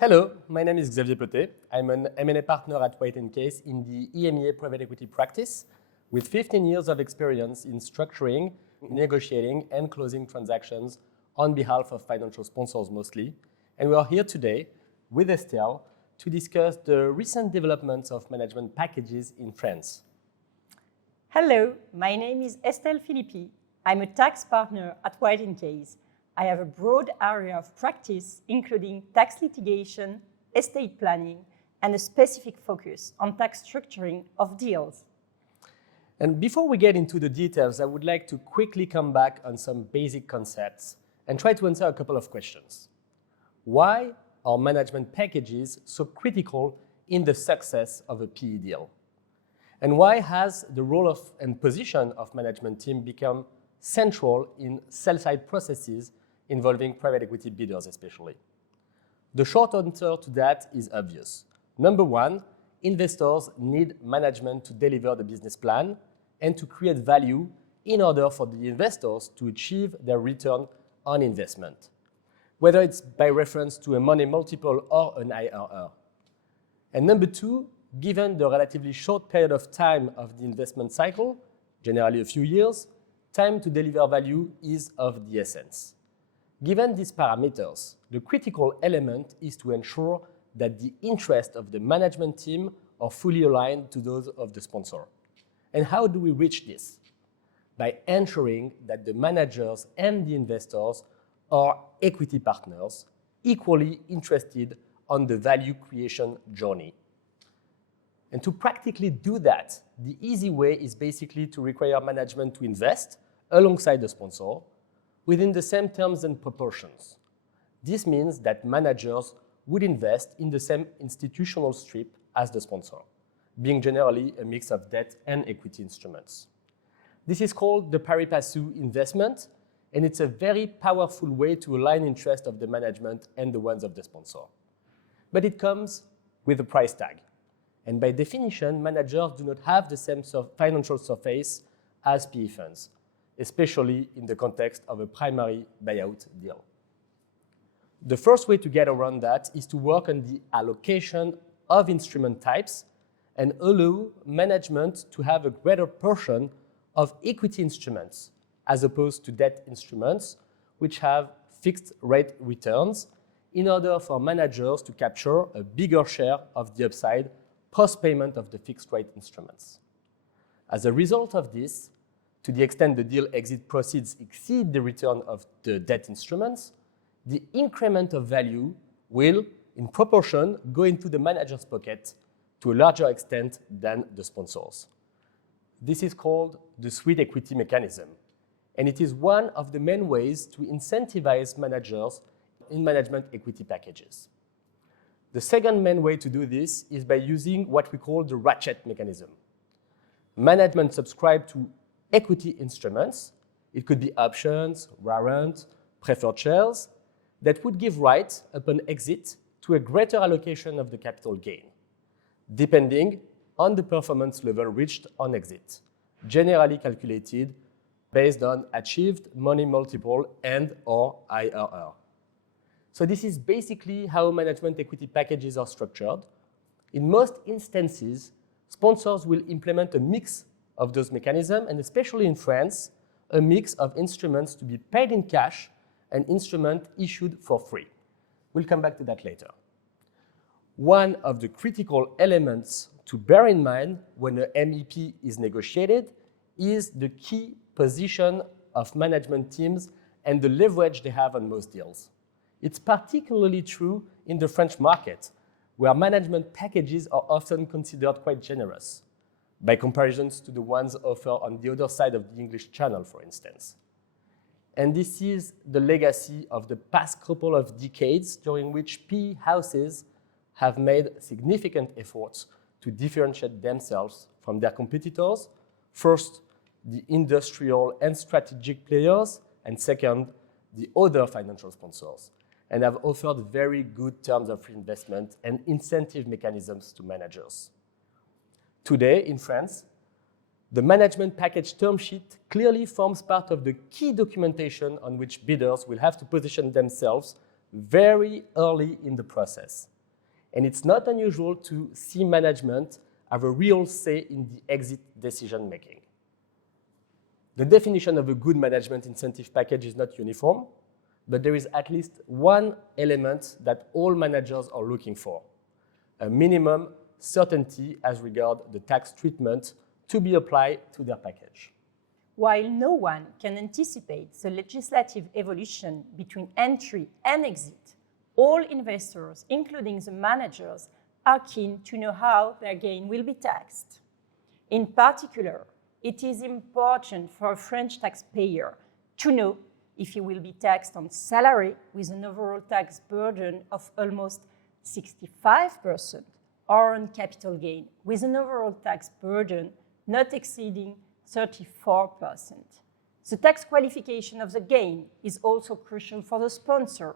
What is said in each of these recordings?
Hello, my name is Xavier Petet. I'm an M&A partner at White & Case in the EMEA private equity practice with 15 years of experience in structuring, negotiating, and closing transactions on behalf of financial sponsors mostly. And we are here today with Estelle to discuss the recent developments of management packages in France. Hello, my name is Estelle Philippi. I'm a tax partner at White & Case. I have a broad area of practice, including tax litigation, estate planning, and a specific focus on tax structuring of deals. And before we get into the details, I would like to quickly come back on some basic concepts and try to answer a couple of questions. Why are management packages so critical in the success of a PE deal? And why has the role and position of management team become central in sell-side processes involving private equity bidders especially? The short answer to that is obvious. Number one, investors need management to deliver the business plan and to create value in order for the investors to achieve their return on investment, whether it's by reference to a money multiple or an IRR. And number two, given the relatively short period of time of the investment cycle, generally a few years, time to deliver value is of the essence. Given these parameters, the critical element is to ensure that the interests of the management team are fully aligned to those of the sponsor. And how do we reach this? By ensuring that the managers and the investors are equity partners, equally interested on the value creation journey. And to practically do that, the easy way is basically to require management to invest alongside the sponsor within the same terms and proportions. This means that managers would invest in the same institutional strip as the sponsor, being generally a mix of debt and equity instruments. This is called the pari passu investment, and it's a very powerful way to align interests of the management and the ones of the sponsor. But it comes with a price tag. And by definition, managers do not have the same financial surface as PE funds, especially in the context of a primary buyout deal. The first way to get around that is to work on the allocation of instrument types and allow management to have a greater portion of equity instruments as opposed to debt instruments, which have fixed rate returns, in order for managers to capture a bigger share of the upside post-payment of the fixed rate instruments. As a result of this, to the extent the deal exit proceeds exceed the return of the debt instruments, the increment of value will, in proportion, go into the manager's pocket to a larger extent than the sponsors. This is called the sweat equity mechanism, and it is one of the main ways to incentivize managers in management equity packages. The second main way to do this is by using what we call the ratchet mechanism. Management subscribe to equity instruments, it could be options, warrants, preferred shares, that would give right upon exit to a greater allocation of the capital gain, depending on the performance level reached on exit, generally calculated based on achieved money multiple and/or IRR. So this is basically how management equity packages are structured. In most instances, sponsors will implement a mix of those mechanisms, and especially in France, a mix of instruments to be paid in cash and instruments issued for free. We'll come back to that later. One of the critical elements to bear in mind when a MEP is negotiated is the key position of management teams and the leverage they have on most deals. It's particularly true in the French market, where management packages are often considered quite generous, by comparisons to the ones offered on the other side of the English Channel, for instance. And this is the legacy of the past couple of decades during which PE houses have made significant efforts to differentiate themselves from their competitors. First, the industrial and strategic players, and second, the other financial sponsors, and have offered very good terms of reinvestment and incentive mechanisms to managers. Today, in France, the management package term sheet clearly forms part of the key documentation on which bidders will have to position themselves very early in the process. And it's not unusual to see management have a real say in the exit decision making. The definition of a good management incentive package is not uniform, but there is at least one element that all managers are looking for: a minimum certainty as regards the tax treatment to be applied to their package. While no one can anticipate the legislative evolution between entry and exit, all investors, including the managers, are keen to know how their gain will be taxed. In particular, it is important for a French taxpayer to know if he will be taxed on salary with an overall tax burden of almost 65%, or on capital gain with an overall tax burden not exceeding 34%. The tax qualification of the gain is also crucial for the sponsor.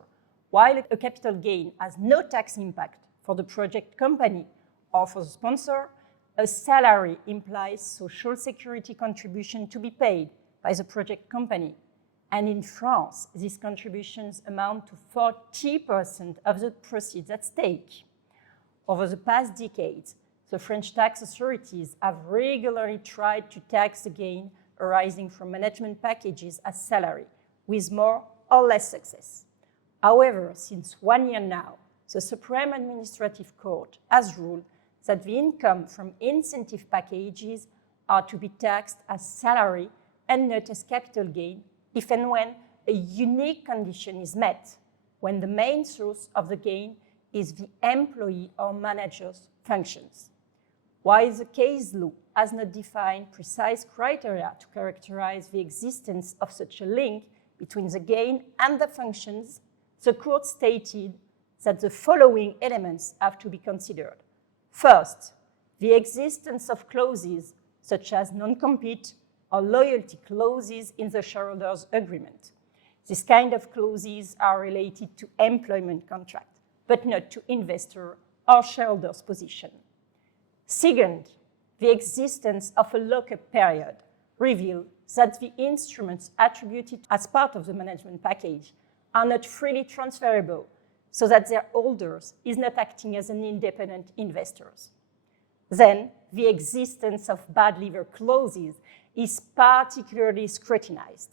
While a capital gain has no tax impact for the project company or for the sponsor, a salary implies social security contribution to be paid by the project company. And in France, these contributions amount to 40% of the proceeds at stake. Over the past decades, the French tax authorities have regularly tried to tax the gain arising from management packages as salary, with more or less success. However, since 1 year now, the Supreme Administrative Court has ruled that the income from incentive packages are to be taxed as salary and not as capital gain if and when a unique condition is met, when the main source of the gain is the employee or manager's functions. While the case law has not defined precise criteria to characterize the existence of such a link between the gain and the functions, the court stated that the following elements have to be considered. First, the existence of clauses such as non-compete or loyalty clauses in the shareholders' agreement. This kind of clauses are related to employment contract, but not to investor or shareholders' position. Second, the existence of a lock-up period reveals that the instruments attributed as part of the management package are not freely transferable, so that their holders is not acting as an independent investors. Then, the existence of bad liver clauses is particularly scrutinized.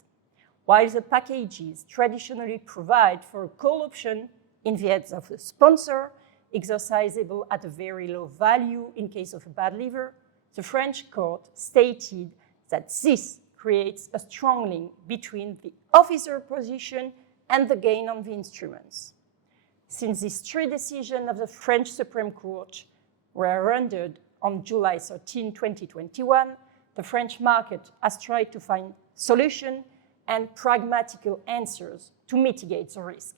While the packages traditionally provide for a call option in the hands of the sponsor, exercisable at a very low value in case of a bad liver, the French court stated that this creates a strong link between the officer position and the gain on the instruments. Since these three decisions of the French Supreme Court were rendered on July 13, 2021, the French market has tried to find solutions and pragmatical answers to mitigate the risk.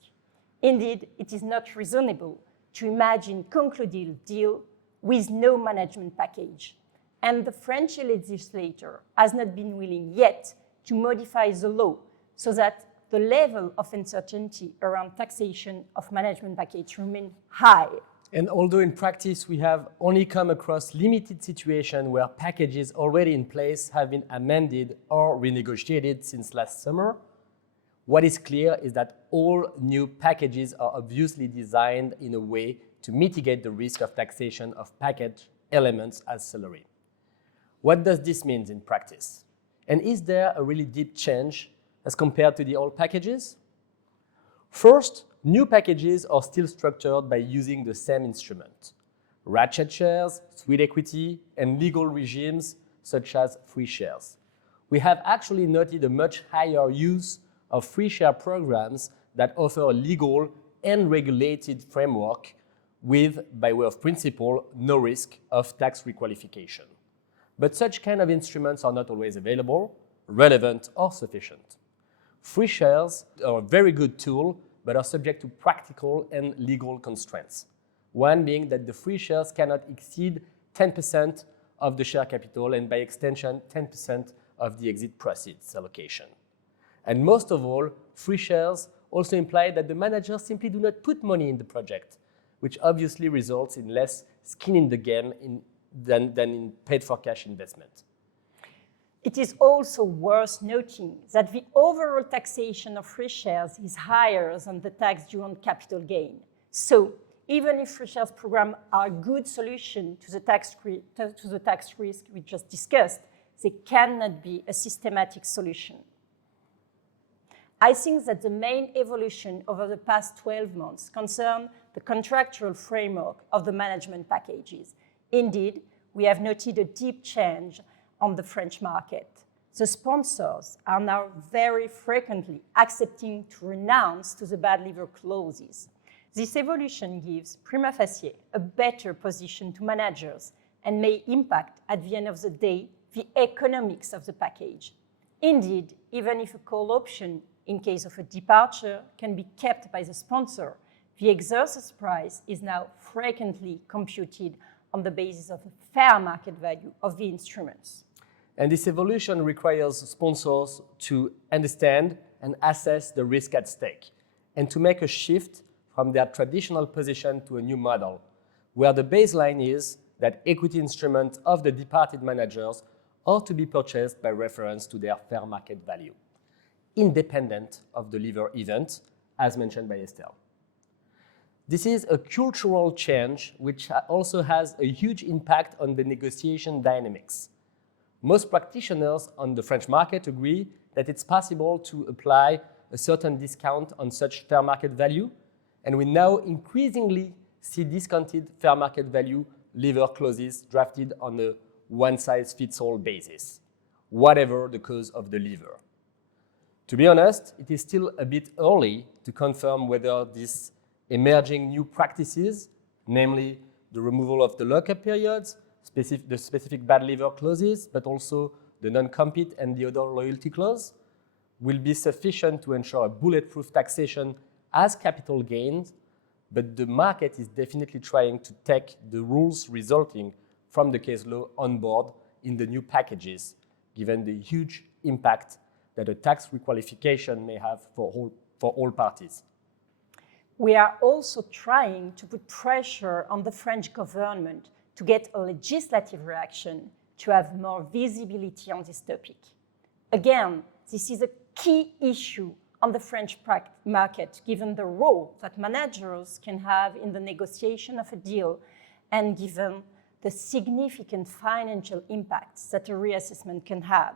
Indeed, it is not reasonable to imagine concluding a deal with no management package, and the French legislator has not been willing yet to modify the law so that the level of uncertainty around taxation of management package remains high. And although in practice we have only come across limited situations where packages already in place have been amended or renegotiated since last summer, what is clear is that all new packages are obviously designed in a way to mitigate the risk of taxation of package elements as salary. What does this mean in practice? And is there a really deep change as compared to the old packages? First, new packages are still structured by using the same instrument: ratchet shares, sweet equity, and legal regimes such as free shares. We have actually noted a much higher use of free share programs that offer a legal and regulated framework with, by way of principle, no risk of tax requalification. But such kind of instruments are not always available, relevant, or sufficient. Free shares are a very good tool, but are subject to practical and legal constraints. One being that the free shares cannot exceed 10% of the share capital and by extension 10% of the exit proceeds allocation. And most of all, free shares also imply that the managers simply do not put money in the project, which obviously results in less skin in the game than in paid for cash investment. It is also worth noting that the overall taxation of free shares is higher than the tax due on capital gain. So, even if free shares programs are a good solution to the tax risk we just discussed, they cannot be a systematic solution. I think that the main evolution over the past 12 months concern the contractual framework of the management packages. Indeed, we have noted a deep change on the French market. The sponsors are now very frequently accepting to renounce to the bad liver clauses. This evolution gives prima facie a better position to managers and may impact, at the end of the day, the economics of the package. Indeed, even if a call option in case of a departure can be kept by the sponsor, the exercise price is now frequently computed on the basis of the fair market value of the instruments. And this evolution requires sponsors to understand and assess the risk at stake and to make a shift from their traditional position to a new model, where the baseline is that equity instruments of the departed managers are to be purchased by reference to their fair market value, independent of the liver event, as mentioned by Estelle. This is a cultural change which also has a huge impact on the negotiation dynamics. Most practitioners on the French market agree that it's possible to apply a certain discount on such fair market value, and we now increasingly see discounted fair market value liver clauses drafted on a one-size-fits-all basis, whatever the cause of the liver. To be honest, it is still a bit early to confirm whether these emerging new practices, namely the removal of the lock-up periods, the specific bad liver clauses, but also the non-compete and the other loyalty clause, will be sufficient to ensure a bulletproof taxation as capital gains, but the market is definitely trying to take the rules resulting from the case law on board in the new packages, given the huge impact that a tax requalification may have for all parties. We are also trying to put pressure on the French government to get a legislative reaction to have more visibility on this topic. Again, this is a key issue on the French market, given the role that managers can have in the negotiation of a deal and given the significant financial impacts that a reassessment can have.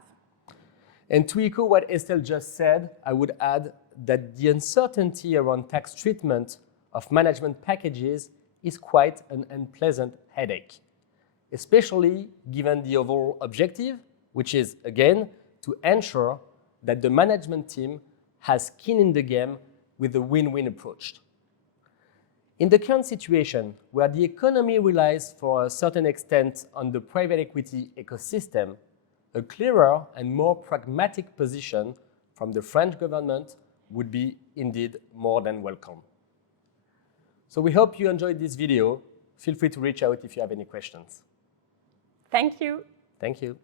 And to echo what Estelle just said, I would add that the uncertainty around tax treatment of management packages is quite an unpleasant headache, especially given the overall objective, which is, again, to ensure that the management team has skin in the game with a win-win approach. In the current situation, where the economy relies for a certain extent on the private equity ecosystem, a clearer and more pragmatic position from the French government would be indeed more than welcome. So we hope you enjoyed this video. Feel free to reach out if you have any questions. Thank you. Thank you.